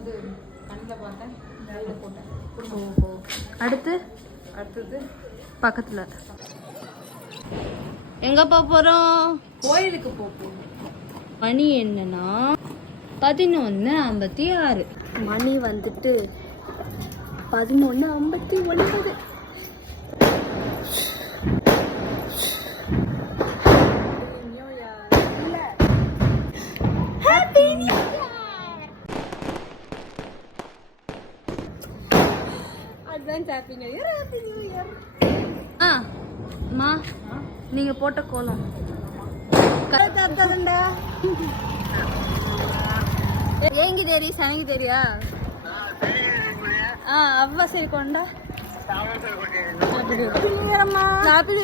வரும்போது கண்ணில் பார்த்தேன், வேலையில் போட்டேன். ஓஹோ. அடுத்தது பக்கத்தில் எங்கப்பா போகிறோம்? கோயிலுக்கு போகும். மணி என்னன்னா 11:56. மணி வந்துட்டு 11:59. நீங்க போட்ட கோலம் ஏங்கி தேரி சனங்கி தெரியா? அவ்வா சரி கொண்டா அப்படி